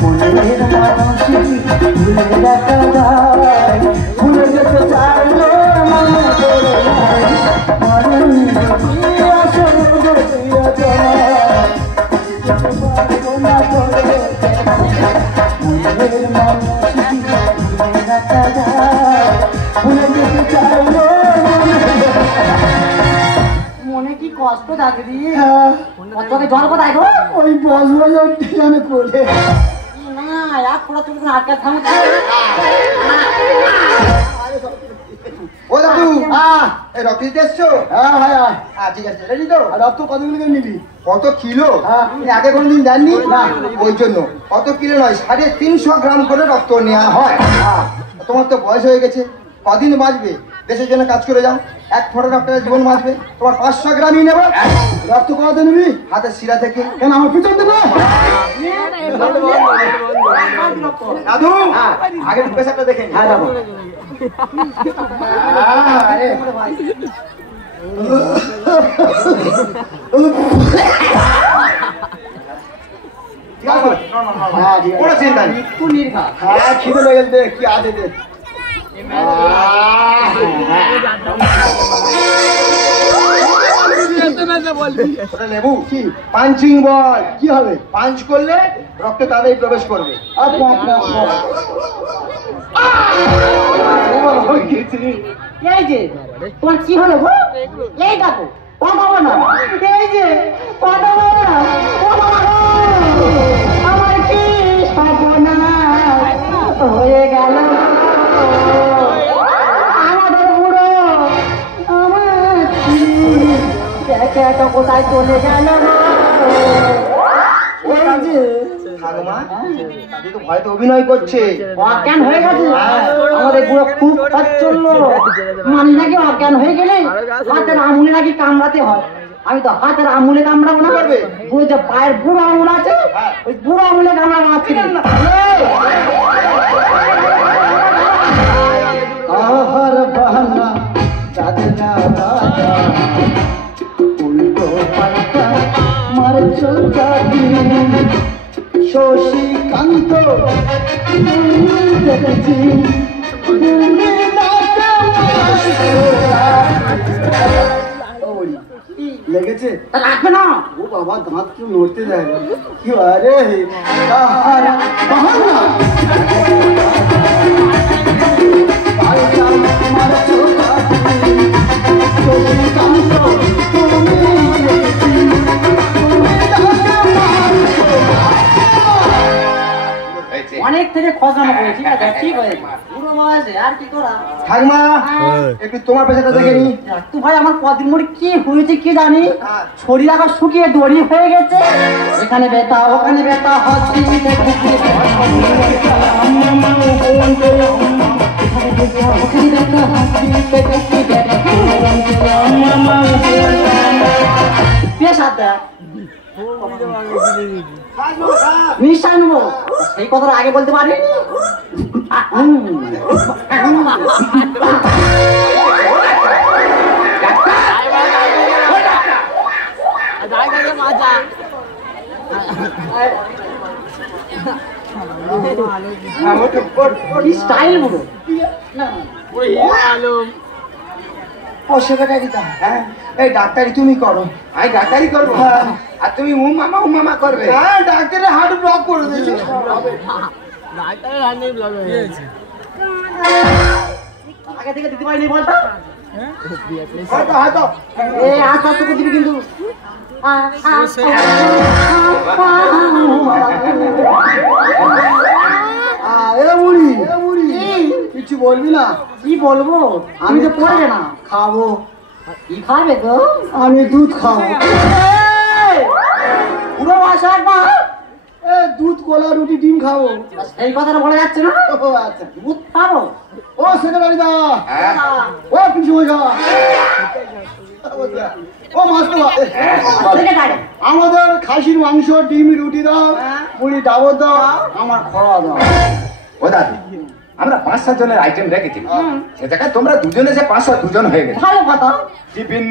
মনের মানুষ ভুলে দেখা যায় ভুলে যেতে চাইলে মরণ যদি আসে প্রিয়তমা পারবো না মনের মানুষ ভুলে দেখা যায় ভুলে যেতে চাইলে মনে কি কষ্ট থাকে দিয়ে তোকে জল কোথায় গো ওই বজবাজার জানে করে না এক পুরো তুমি আটকা থামছে ও দাদু এই রক্ত দিতে এসছো হ্যাঁ ঠিক আছে রেডি তো রক্ত কতগুলো করে নিবি কত কিলো তুমি আগে কোনোদিন জাননি না ওই জন্য কত কিলো নয় 350 গ্রাম করে রক্ত নেওয়া হয় তোমার তো বয়স হয়ে গেছে কদিন বাঁচবে দেশের জন্য কাজ করে যাও এক ফোঁটা রক্তের জীবন বাঁচবে তোমার 500 গ্রামই নেবো রক্ত কত নিবি হাতের শিরা থেকে কেন আমার পিছন দেবো দাদু আগে পেশাটা দেখে হ্যাঁ যাবো কোনো চিন্তা নেই হ্যাঁ খিদে লেগে দে কি আছে দে লেবু কি পাঞ্চিং বল কি হবে পাঞ্চ করলে রক্তে তাদের প্রবেশ করবে এই যে তোমার কি হলো গো এই দেখো কথা বলো না এই যে কথা বলো না আমার কি সর্বনাশ হয়ে গেল আমাদের বুড়ো আমার দেখে তো কোথায় চলে গেল হয়তো অভিনয় করছে অজ্ঞান হয়ে গেছে আমাদের বুড়ো খুব চলল মানে নাকি অজ্ঞান হয়ে গেলে হাতের আঙুলে নাকি কামড়াতে হয় আমি তো হাতের আঙুলে কামড়াবো না বুড়ো যে পায়ের বুড়ো আঙুল আছে ওই বুড়ো আঙুলে কামড়াবো আছে আহার বাহানা চাঁদনা রাজা উল্টো পাল্টা মার চলতা দিন শশীকান্ত দেখেছি লেগেছে লাগবে না ও বাবা দাঁত কেউ নড়তে দেয় কি আরে আহার বাহানা অনেক থেকে খসানো করে ঠিক আছে ঠিক হয়েছে পুরো বয়সে আর কি করা ঠাকমা একটু তোমার পেশাটা দেখে নি তুই ভাই আমার কদিন মরে কি হয়েছে কি জানি শরীর আবার শুকিয়ে দড়ি হয়ে গেছে এখানে ব্যথা ওখানে ব্যথা হচ্ছে ওখানে ব্যথা পেশা দেখ মিষ্টান নেবো সেই কথাটা আগে বলতে পারি স্টাইল বলো ও সেক্রেটারিটা হ্যাঁ এই ডাক্তারি তুমি করো আমি ডাক্তারি করবো আর তুমি উমামা করবে হ্যাঁ ডাক্তারের হার্ট ব্লক করে দিয়েছে আগে থেকে দিতে পারিনি বলতো হয়তো এই আস্তে আস্তে দিবি কিন্তু কিছু বলবি না? কি বলবো আমি তো পড়বে না খাবো। কি খাবে গো আমি দুধ খাবো। পুরো বাসা একবার দুধ কলা রুটি ডিম খাবো। এই কথাটা বলা যাচ্ছে না ও আচ্ছা দুধ খাবো ও সেক্রেটারি দা ও কিছু ও মাস্টার আমাদের খাসির মাংস ডিম রুটি দাও মুড়ি ডাবর দাও আমার খাওয়া দাও। ও দাদু আমরা 5-7 জনের আইটেম রেখেছি সে জায়গায় তোমরা দুজনে যে 5-7 দুজন হয়ে গেছে ভালো কথা টিফিন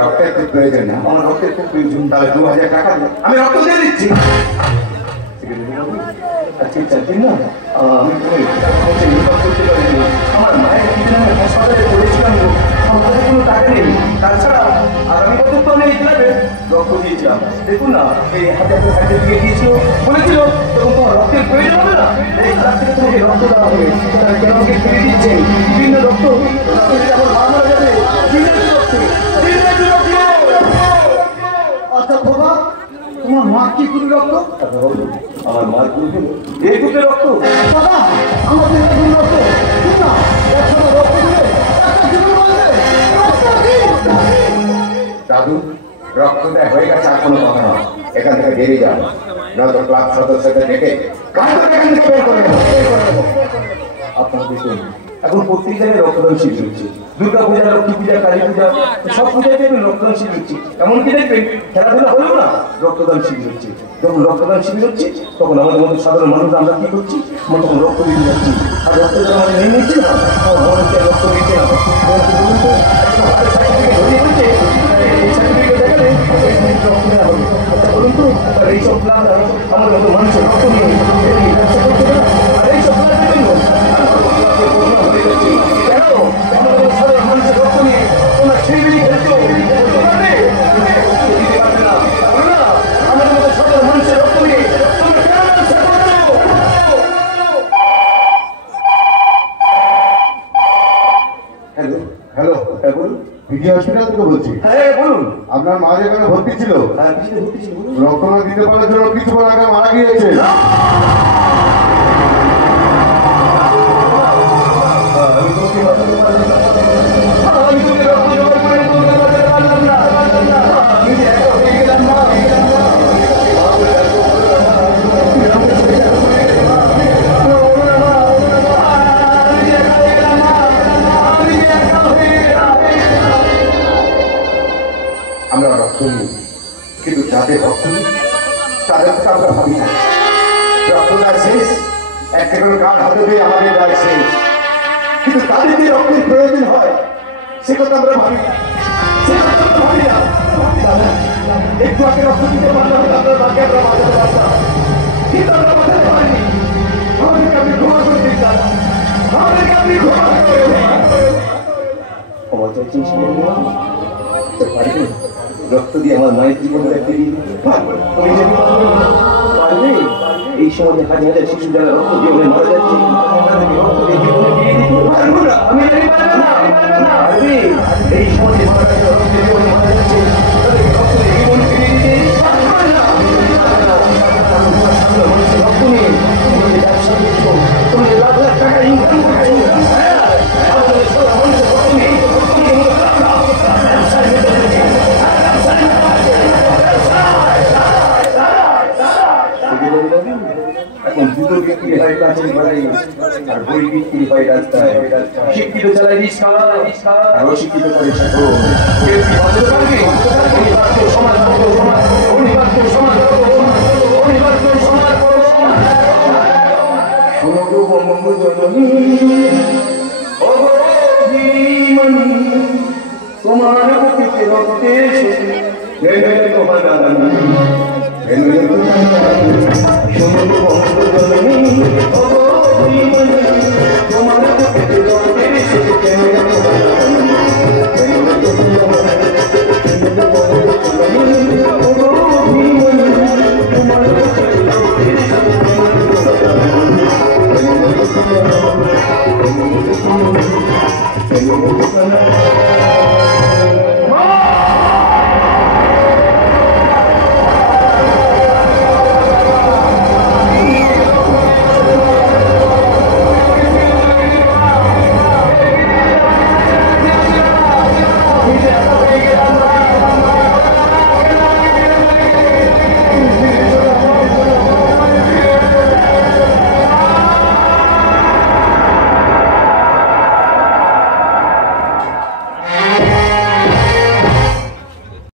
রক্তের খুব প্রয়োজন না আমার রক্তের খুব প্রয়োজন তাহলে 2000 টাকা আমি রক্ত দিয়ে দিচ্ছি আচ্ছা না আমি করতে পারিনি আমার মায়ের হাসপাতালে পড়েছিলাম আমার কোনো টাকা নেই তাছাড়া আগামী বছর তো আমি এই ক্লাবে রক্ত দিয়েছিলাম দেখুন না এই হাতে সার্টিফিকেট দিয়েছিল বলেছিল তখন তোমার রক্তের প্রয়োজন হবে না এই ক্লাব থেকে তোমাকে রক্ত দেওয়া হবে তারা কেন আমাকে ফিরে দিচ্ছে বিভিন্ন রক্ত আমার মা মারা যাবে আচ্ছা বাবা তোমার মা কি করে রক্ত? আমার মার এই দুধের রক্ত বাবা আমাদের রক্ত না একসাথে রক্ত দিলে একটা জীবন বলবে দাদু রক্ত দেয় হয়ে গেছে আর কোনো কথা না এখান থেকে বেরিয়ে যাও নয়তো ক্লাব সদস্যদের ডেকে আপনারা দেখুন এখন প্রত্যেক জায়গায় রক্তদান শিবির হচ্ছে দুর্গা পূজা লক্ষ্মী পূজা কালী পূজা সব পূজায় দেখবেন রক্তদান শিবির হচ্ছে এমনকি দেখবেন খেলাধুলা হলেও না রক্তদান শিবির হচ্ছে যখন রক্তদান শিবির হচ্ছে তখন আমাদের মতো সাধারণ মানুষ আমরা কি করছি আমরা তখন রক্ত দিতে যাচ্ছি আর রক্ত যখন আমাদের নিয়ে নিচ্ছি না রক্ত দিচ্ছে না বলুন তো এইসব প্লান আমাদের মতো মানুষের রক্ত নিয়ে আর এইসব প্লানের জন্য সাধারণ মানুষের রক্ত নিয়ে তোমরা সেই দিকে আমাদের মতো সাধারণ মানুষের রক্ত নিয়ে হ্যালো হ্যালো হ্যাঁ বলুন ভিডিও হসপিটাল থেকে বলছি। হ্যাঁ বলুন আপনার মা যেখানে ভর্তি ছিল হ্যাঁ কিছু ভর্তি ছিল বলুন রক্ত না দিতে পারার জন্য কিছুক্ষণ আগে মারা গিয়েছে। আমি তোকে আমি তোকে রক্ত জোগাড় করে পারলাম না আমি যে একা হয়ে গেলাম না আমরা রক্ত নিই কিন্তু যাদের রক্ত নিই তাদের তো আমরা ভাবি না রক্তদান শেষ একটা করে কার্ড হাতে পেয়ে আমাদের দায় শেষ কিন্তু তাদের যে রক্তের প্রয়োজন হয় সে কথা আমরা ভাবি না একটু আগে রক্ত দিতে পারলাম আপনার বাকি আমরা বাঁচাতে পারতাম কিন্তু আমরা বাঁচাতে পারিনি আমাদেরকে আপনি ক্ষমা করে দিন আমাদেরকে আপনি ক্ষমা করে ক্ষমা চাইছেন রক্ত দিয়ে আমার মায়ের জীবন রেখে দিই পারবে এই সমাজে হাজার হাজার শিশু যারা রক্ত দিয়ে মারা যাচ্ছে তাদেরকে রক্ত দিয়ে জীবনে দিয়ে দিতে পারবো না আমি পারবো না এই সমাজে রক্ত দিয়ে মারা যাচ্ছে তাদেরকে রক্ত দিয়ে জীবনে ফিরিয়ে দিতে পারবো না রক্ত নিয়ে ব্যবসা করছো তুমি লাখ লাখ টাকা ইনকাম করছো আমাদের মানুষের রক্ত নিয়ে শিক্ষিত চালায় রিক্সা আর অশিক্ষিত করে শেখো কেউ কি বাঁচতে পারবে অনিবার্য সমাজ অনিবার্য সমাজ অনিবার্য সমাজ শোনো গো বঙ্গবন্ধু জননী ও জীবনী তোমার বুকে রক্তে ভেঙে তোমার দাদানি ভেঙে তোমার দাদানি শোনো গো বঙ্গবন্ধু জননী ও জীবনী তোমার বুকে রক্তে ভেঙে তোমার দাদানি ভেঙে তোমার দাদানি